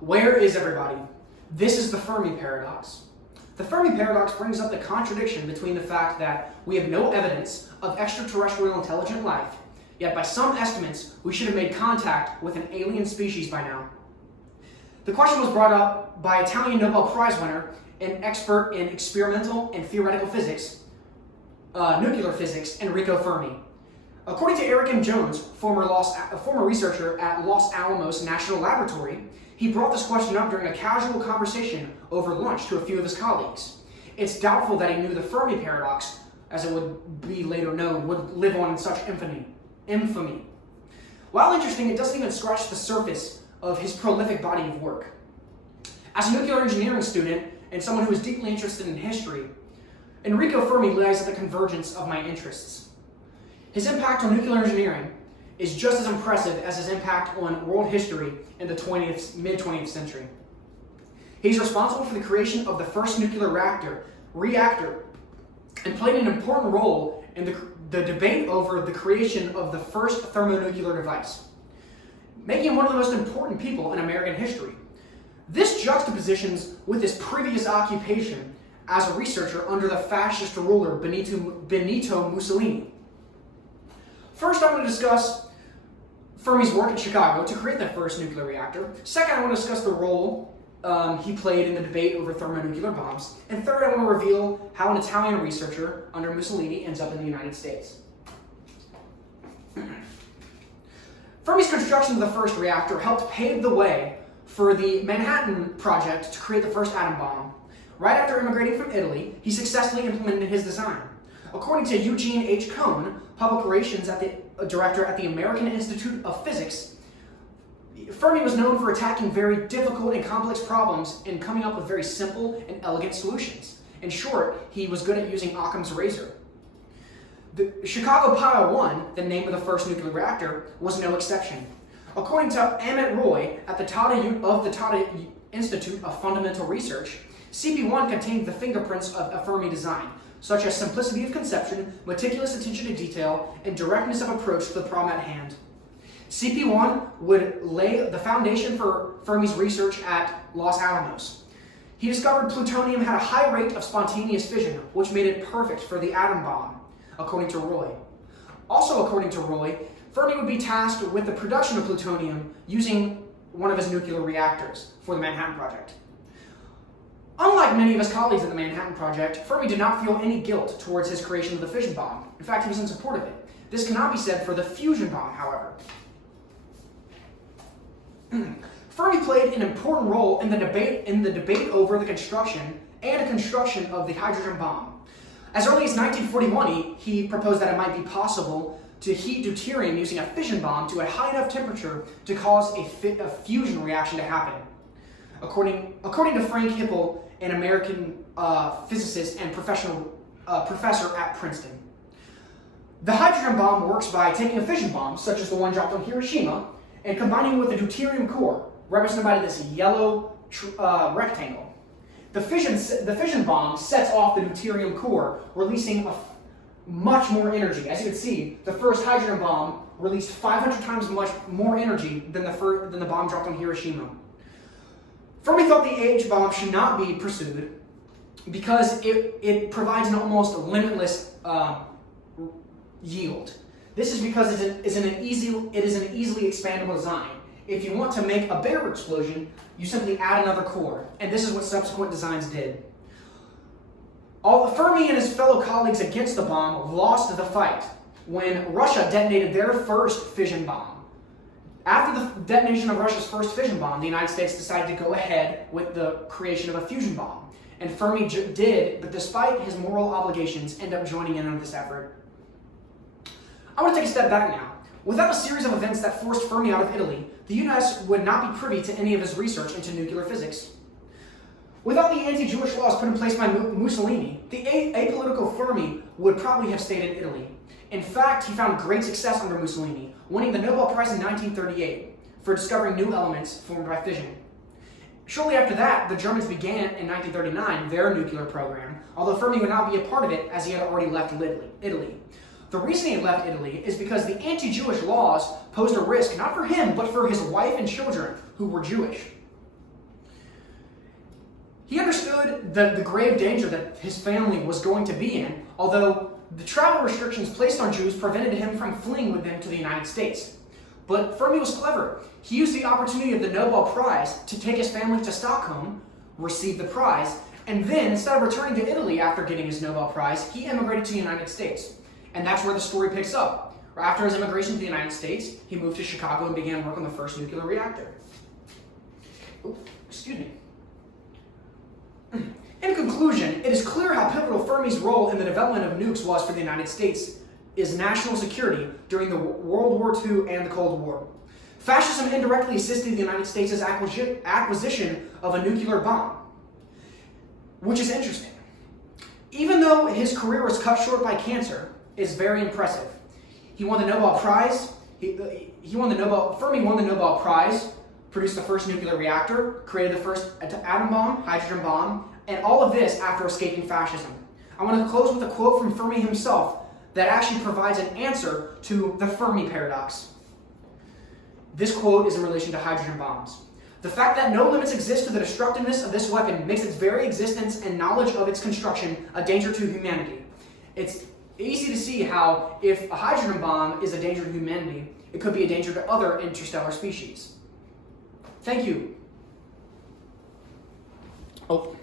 Where is everybody? This is the Fermi paradox. The Fermi paradox brings up the contradiction between the fact that we have no evidence of extraterrestrial intelligent life, yet by some estimates, we should have made contact with an alien species by now. The question was brought up by Italian Nobel Prize winner and expert in experimental and theoretical physics, nuclear physics, Enrico Fermi. According to Eric M. Jones, former researcher at Los Alamos National Laboratory, he brought this question up during a casual conversation over lunch to a few of his colleagues. It's doubtful that he knew the Fermi paradox, as it would be later known, would live on in such infamy. While interesting, it doesn't even scratch the surface of his prolific body of work. As a nuclear engineering student and someone who is deeply interested in history, Enrico Fermi lies at the convergence of my interests. His impact on nuclear engineering is just as impressive as his impact on world history in the mid-20th century. He's responsible for the creation of the first nuclear reactor, and played an important role in the debate over the creation of the first thermonuclear device, making him one of the most important people in American history. This juxtapositions with his previous occupation as a researcher under the fascist ruler Benito Mussolini. First, I'm going to discuss Fermi's work in Chicago to create the first nuclear reactor. Second, I want to discuss the role he played in the debate over thermonuclear bombs. And third, I want to reveal how an Italian researcher under Mussolini ends up in the United States. Fermi's construction of the first reactor helped pave the way for the Manhattan Project to create the first atom bomb. Right after immigrating from Italy, he successfully implemented his design. According to Eugene H. Cohn, public relations director at the American Institute of Physics, Fermi was known for attacking very difficult and complex problems and coming up with very simple and elegant solutions. In short, he was good at using Occam's razor. The Chicago Pile 1, the name of the first nuclear reactor, was no exception. According to Amit Roy at the Tata Institute of Fundamental Research, CP1 contained the fingerprints of a Fermi design, such as simplicity of conception, meticulous attention to detail, and directness of approach to the problem at hand. CP1 would lay the foundation for Fermi's research at Los Alamos. He discovered plutonium had a high rate of spontaneous fission, which made it perfect for the atom bomb, according to Roy. Also according to Roy, Fermi would be tasked with the production of plutonium using one of his nuclear reactors for the Manhattan Project. Unlike many of his colleagues at the Manhattan Project, Fermi did not feel any guilt towards his creation of the fission bomb. In fact, he was in support of it. This cannot be said for the fusion bomb, however. Fermi played an important role in the debate over the construction of the hydrogen bomb. As early as 1941, he proposed that it might be possible to heat deuterium using a fission bomb to a high enough temperature to cause a fusion reaction to happen. According to Frank Hippel, an American physicist and professor at Princeton. The hydrogen bomb works by taking a fission bomb, such as the one dropped on Hiroshima, and combining it with a deuterium core, represented by this yellow rectangle. The fission bomb sets off the deuterium core, releasing much more energy. As you can see, the first hydrogen bomb released 500 times much more energy than the bomb dropped on Hiroshima. Fermi thought the H bomb should not be pursued because it provides an almost limitless yield. This is because it is an easily expandable design. If you want to make a bigger explosion, you simply add another core, and this is what subsequent designs did. Fermi and his fellow colleagues against the bomb lost the fight when Russia detonated their first fission bomb. After the detonation of Russia's first fission bomb, the United States decided to go ahead with the creation of a fusion bomb. And Fermi did, but despite his moral obligations, end up joining in on this effort. I want to take a step back now. Without a series of events that forced Fermi out of Italy, the US would not be privy to any of his research into nuclear physics. Without the anti-Jewish laws put in place by Mussolini, the apolitical Fermi would probably have stayed in Italy. In fact, he found great success under Mussolini, winning the Nobel Prize in 1938 for discovering new elements formed by fission. Shortly after that, the Germans began in 1939 their nuclear program, although Fermi would not be a part of it as he had already left Italy. The reason he left Italy is because the anti-Jewish laws posed a risk not for him, but for his wife and children, who were Jewish. the grave danger that his family was going to be in, although the travel restrictions placed on Jews prevented him from fleeing with them to the United States. But Fermi was clever. He used the opportunity of the Nobel Prize to take his family to Stockholm, receive the prize, and then, instead of returning to Italy after getting his Nobel Prize, he immigrated to the United States. And that's where the story picks up. After his immigration to the United States, he moved to Chicago and began work on the first nuclear reactor. Oops, excuse me. In conclusion, it is clear how pivotal Fermi's role in the development of nukes was for the United States' national security during the World War II and the Cold War. Fascism indirectly assisted the United States' acquisition of a nuclear bomb, which is interesting. Even though his career was cut short by cancer, it's very impressive. He won the Nobel Prize. Fermi won the Nobel Prize, produced the first nuclear reactor, created the first atom bomb, hydrogen bomb, and all of this after escaping fascism. I want to close with a quote from Fermi himself that actually provides an answer to the Fermi paradox. This quote is in relation to hydrogen bombs. The fact that no limits exist to the destructiveness of this weapon makes its very existence and knowledge of its construction a danger to humanity. It's easy to see how if a hydrogen bomb is a danger to humanity, it could be a danger to other interstellar species. Thank you. Oh.